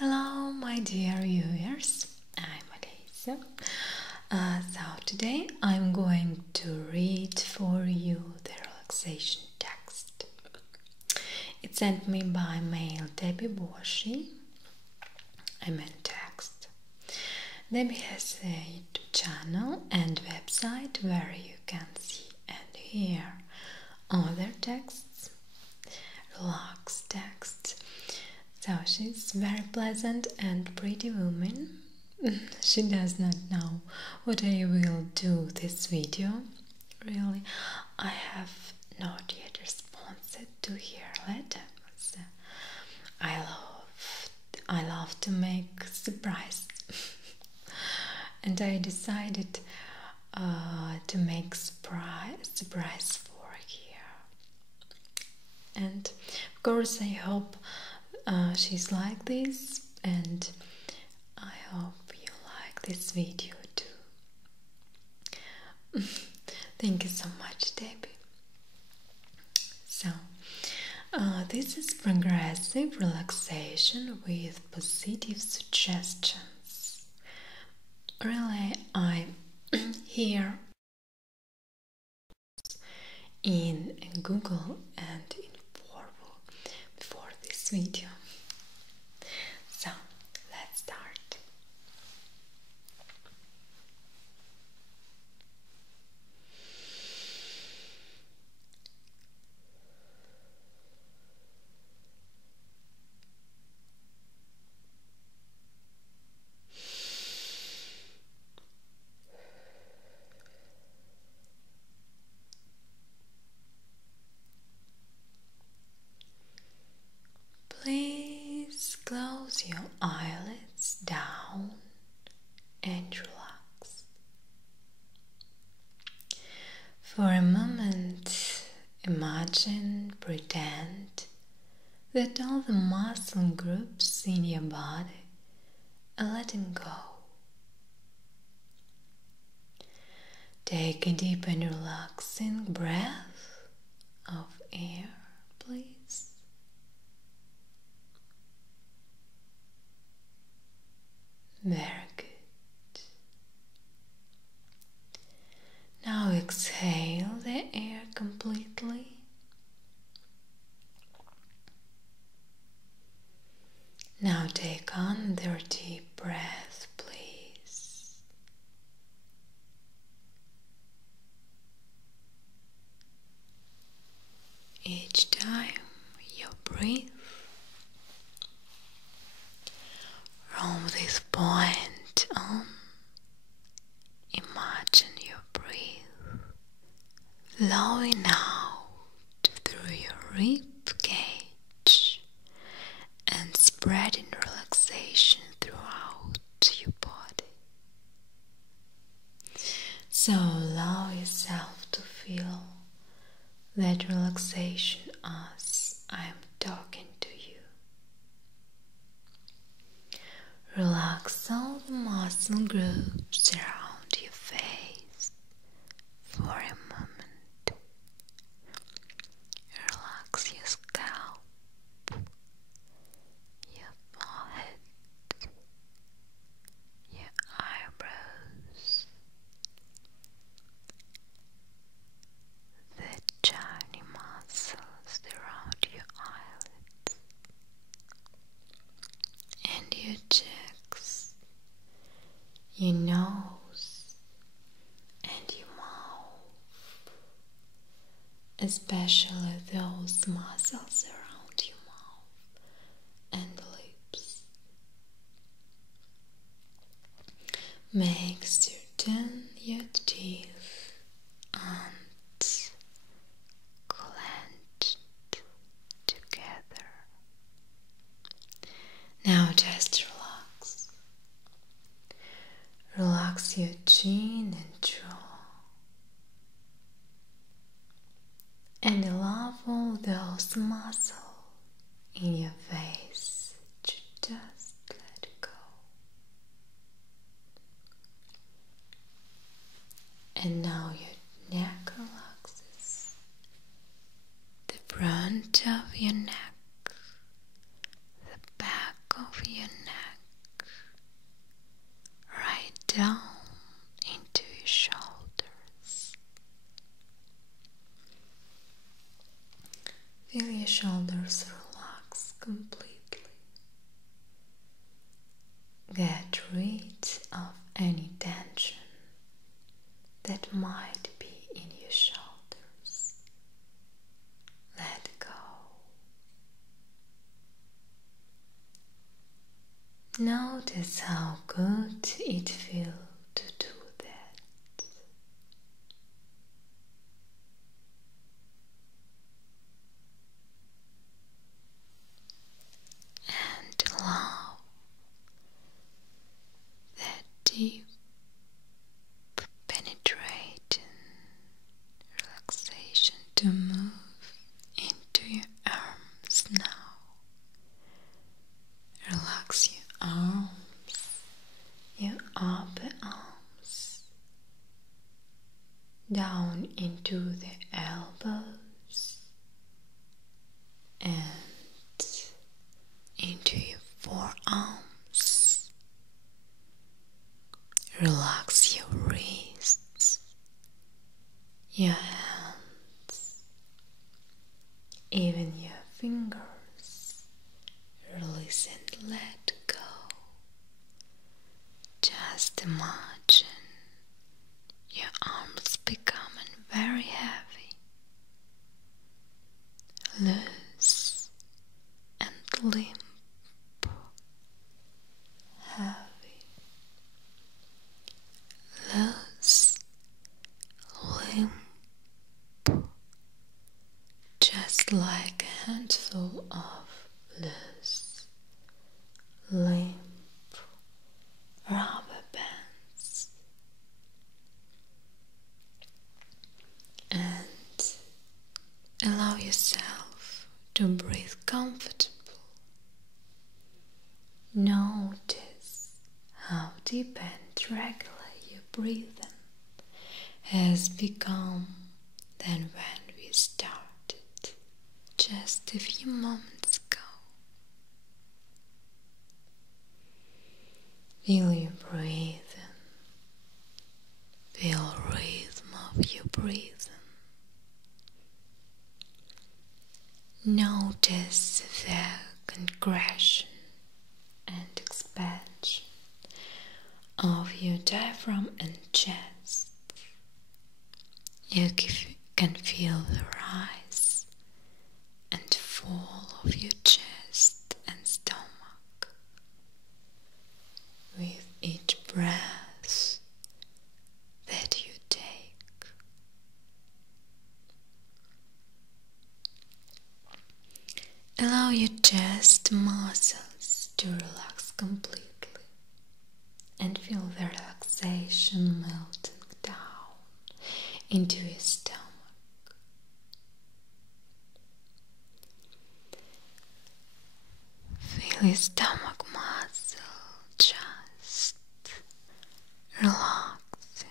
Hello, my dear viewers. I'm Alisa. So today I'm going to read for you the relaxation text. It's sent me by mail Debbie Boshi. I meant text. Debbie has a YouTube channel and website where you can see and hear other texts, relax texts. So she's very pleasant and pretty woman. She does not know what I will do this video. Really, I have not yet responded to her letters. I love to make surprise, and I decided to make surprise for her. And of course, I hope she's like this, and I hope you like this video too. Thank you so much, Debbie. So, this is progressive relaxation with positive suggestions. Really, I hear in Google and in Vorbo before this video. So, let's start. Please close your eyelids down and relax. For a moment, pretend that all the muscle groups in your body are letting go. Take a deep and relaxing breath of air, please. Very good. Now exhale the air completely. Now take another deep breath, please. Each time you breathe, from this point on, imagine you breathe flowing out through your rib cage and spreading relaxation throughout your body. So allow yourself to feel that relaxation as I am talking to you. Relax all the muscle groups around your face for a moment. Relax your scalp, your forehead, your eyebrows, the tiny muscles around your eyelids, and your cheeks, your nose, and your mouth, especially those muscles around your mouth and lips. Make certain your teeth aren't clenched together. Now just relax. Relax your chin and jaw. And allow all those muscles in your face to just let go. And now your neck relaxes. The front of your neck, the back of your neck, shoulders relax completely. Get rid of any tension that might be in your shoulders. Let go. Notice how good it feels to do that. And allow that deep, penetrating relaxation to move into your arms now. Relax your arms, your upper arms, down into the elbows and into your forearms. Relax your wrists, your hands, even your fingers. Release and let go. Just imagine your arms becoming very heavy, loose and limp, heavy, loose, limp, just like a handful of loose, limp rubber bands. And allow yourself to breathe comfortably. Notice how deep and regular your breathing has become than when we started just a few moments ago. Feel your breathing. Feel the rhythm of your breathing. Notice the contraction and expansion of your diaphragm and chest. You can feel the rise and fall of your chest and stomach with each breath that you take. Allow your chest muscles to relax completely and feel the relaxation melting down into your stomach. Feel your stomach muscle just relaxing.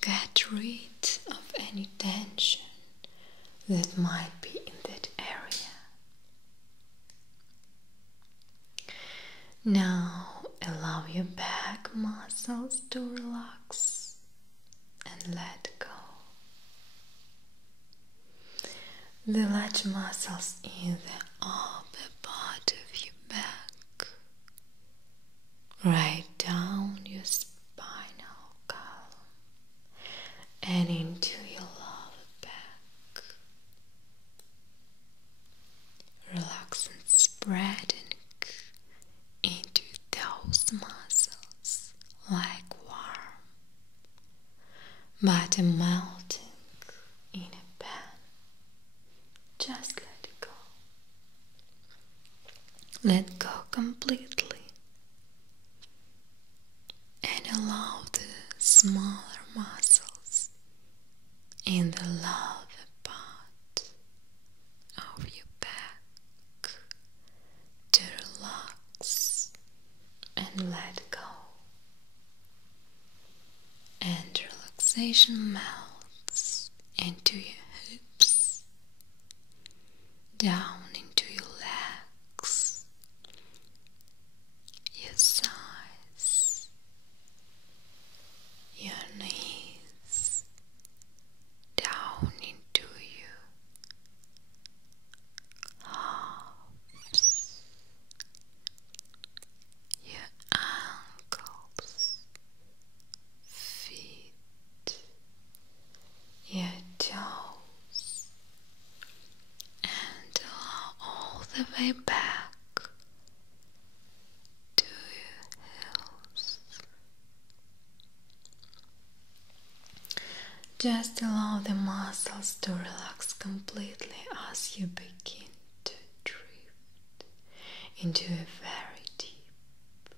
Get rid of any tension that might be in that area. Now allow your back muscles to relax and let go. The large muscles in the upper part of your back, right down your spinal column and into your lower back. Relax and spreading into those muscles like warm butter melting in a pan. Just let it go. Let go completely and allow the smaller muscles in the lower part of your back to relax and let go. And relaxation melts into your hips, down into your legs, your thighs, your knees, down into your the way back to your heels. Just allow the muscles to relax completely as you begin to drift into a very deep,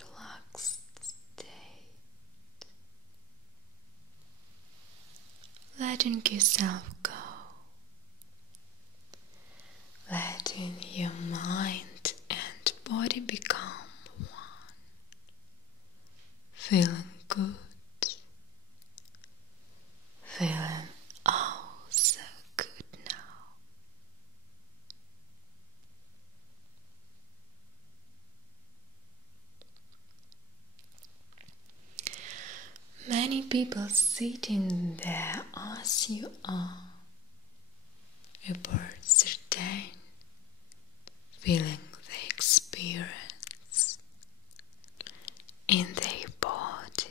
relaxed state. Letting yourself go, letting your mind and body become one, feeling good, feeling oh so good now. Many people sitting there as you are, about certain feeling they experience in their body.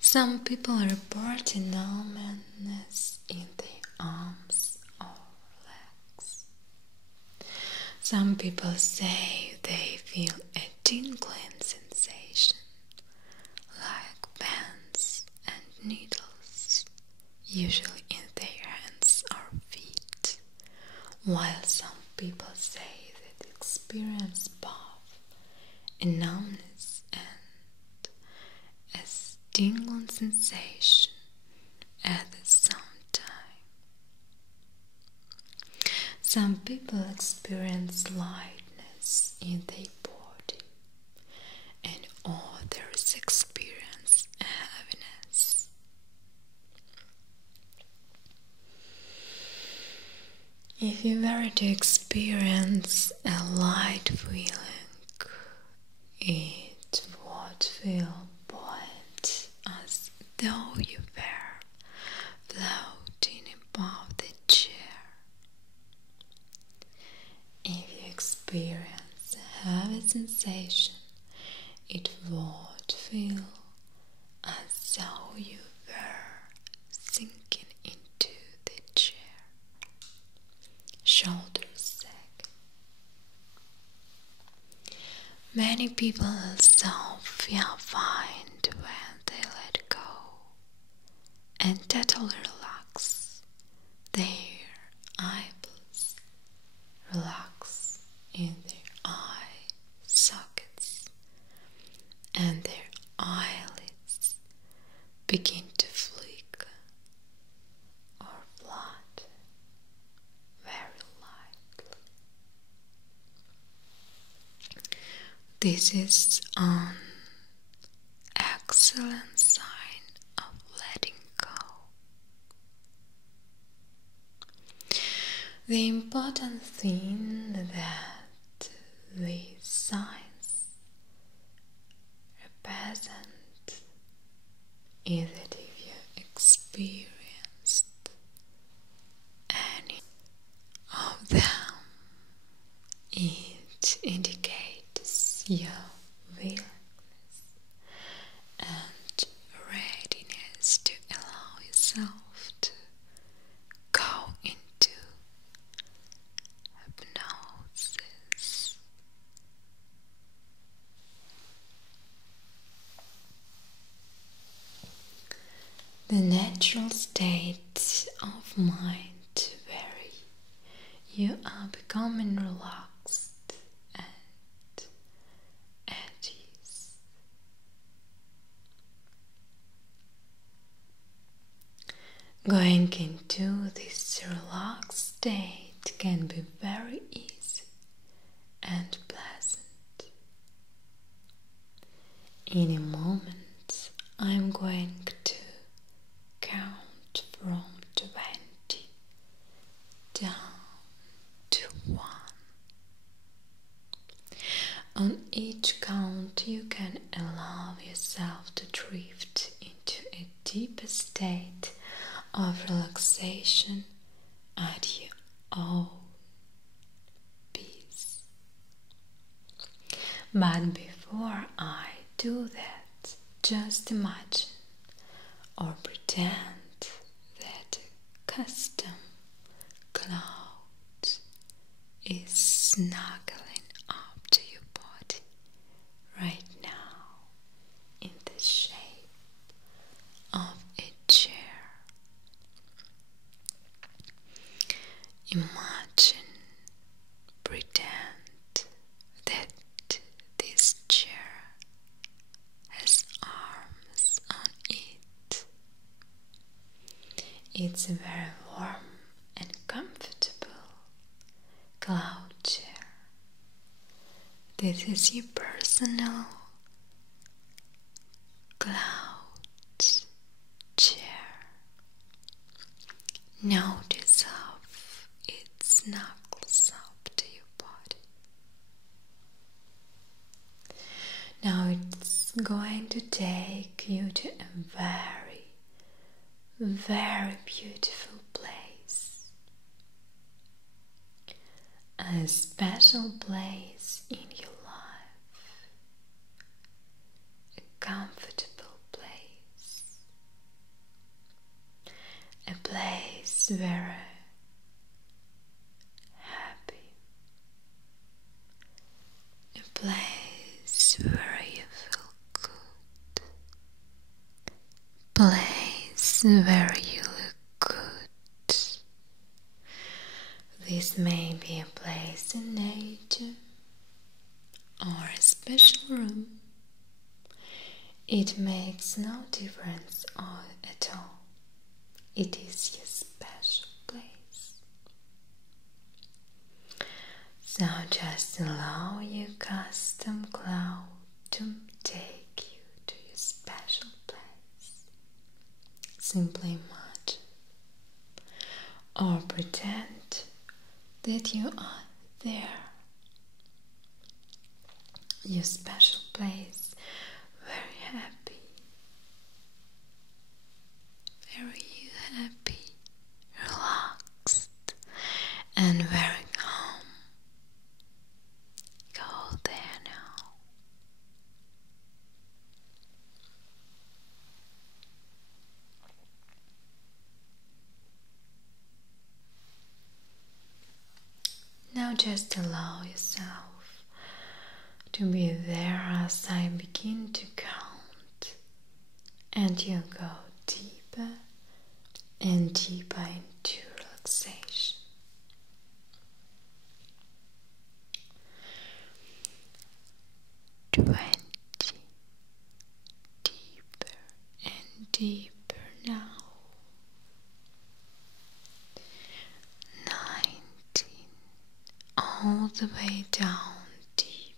Some people report numbness in their arms or legs. Some people say they feel a tingling sensation like pins and needles, usually in their hands or feet, while some people say that experience both a numbness and a tingling sensation at the same time. Some people experience lightness in their body, and others experience heaviness. If you were to experience a light feeling, it would feel buoyant as though you were floating above the chair. If you experience a heavy sensation, it would feel as though you were sinking into the chair, shoulders sagging. Many people also feel fine when they let go and totally relax. Their eyeballs relax in their eye sockets, and their eyelids begin to flicker or flutter very lightly. This is an excellent sign of letting go. The important thing that these signs represent is that if you experienced any of them, it indicates your willingness and readiness to allow yourself to go into hypnosis. The natural state of mind where you are becoming relaxed and at ease. Going into this relaxed state can be very easy and pleasant. In a moment, I'm going to count from 20 down to 1. On each count, you can allow yourself to drift into a deeper state of relaxation at your own pace. But before I do that, just imagine or pretend that a custom cloud is snuggling up to your body right now in the shape of a chair. Imagine, pretend that this chair has arms on it. It's a very warm and comfortable cloud chair. This is your personal cloud chair. Notice how it snuggles up to your body. Now it's going to take you to a very, very beautiful place. A special place in your life. A comfortable place. A place where happy. A place where you feel good. Place where you look good. This may be a place in nature or a special room. It makes no difference at all. It is your special place. So just allow your custom cloud to take you to your special place. Simply imagine or pretend that you are there. Your special place, very happy. Very happy, relaxed, and very calm. Go there now. Now just allow yourself to be there as I begin to count, and you go deeper and deeper into relaxation. 20. Deeper and deeper now. 19. All the way down deep.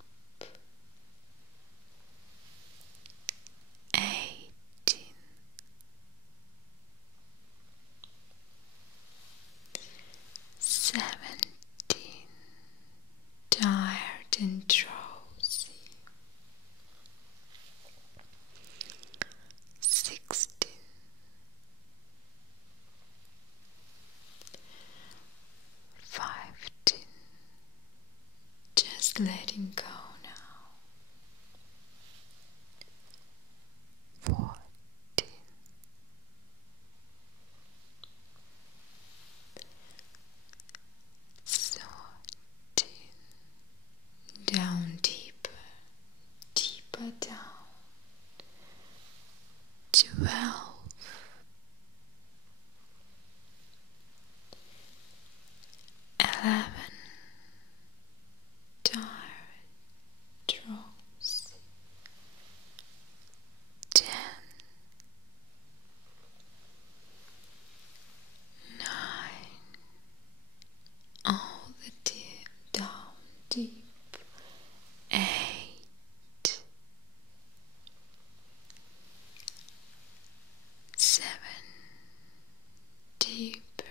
18. 17. Tired and drowsy. 16. 15. Just letting go now. 14. 13. Down deeper, deeper down. 12. 11. Tired, drowsy. 10. 9. All the deep down deep. 8. 7. Deeper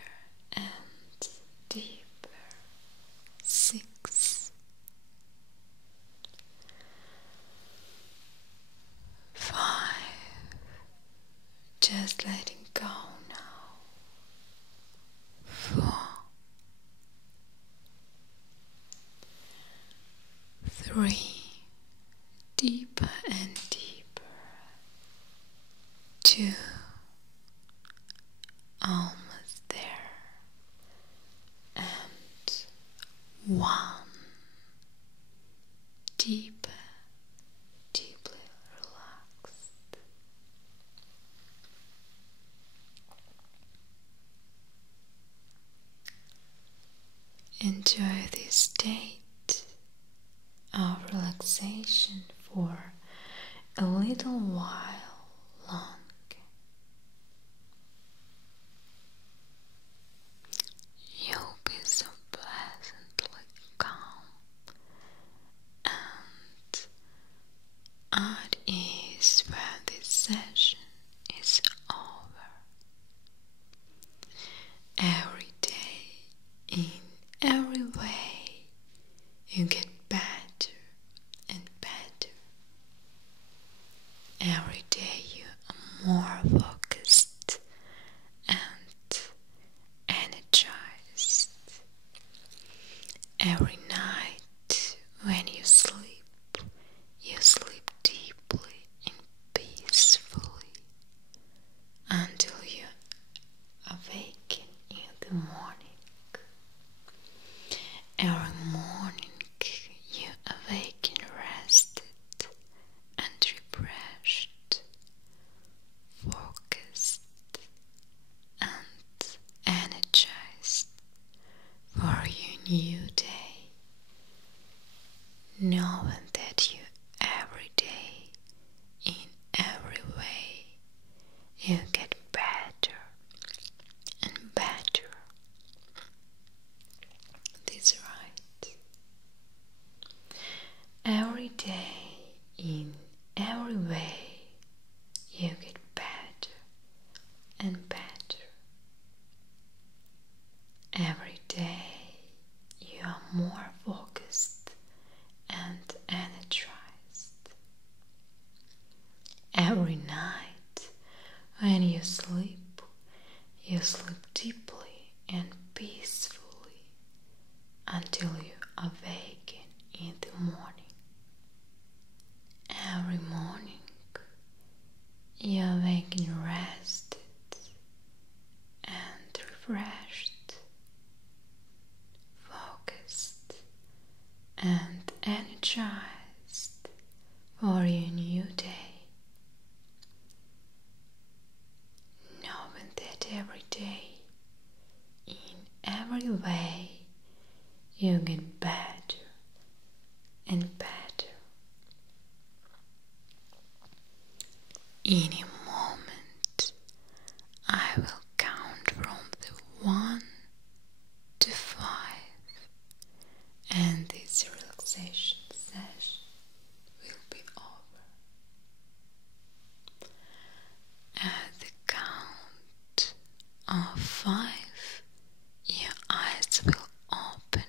and deeper. 6. 5. Just letting go now. 4. 3. Deeper and deeper. 2. Almost there. 1. Deeper, deeply relaxed. Enjoy this state of relaxation for a little while longer. You'll be so pleasantly calm and at ease when this session is over. Every day, in every way, you get better and better. Every day you are more focused and energized. Every night when you sleep deeply and peacefully until you awaken in the morning. Every morning you awaken rested and refreshed, focused and energized for your new day, knowing that you every day, in every way, you get better and better. That's right. Every day, in every way, you get better and better. Every day, you are more focused and energized. Every night, when you sleep deeply and peacefully until you awaken in the morning. Every morning, you awaken rested and refreshed, focused and energized for your new day, knowing that every day, in every way, you get better and better. In a moment, I will count from the 1 to 5, and this relaxation session will be over. At the count of 5, your eyes will open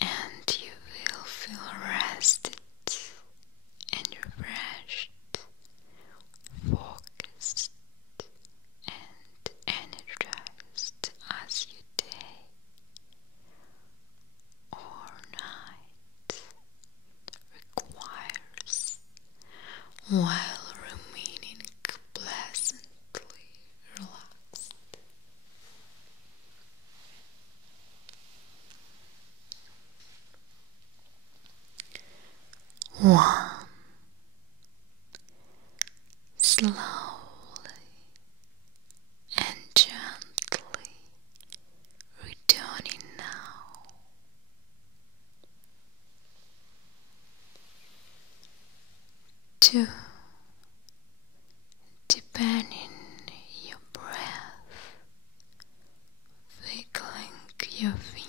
and you will feel rested and refreshed, focused and energized as your day or night requires, while remaining pleasantly relaxed. 1. Slowly and gently returning now. 2. Deepening your breath, wiggling your fingers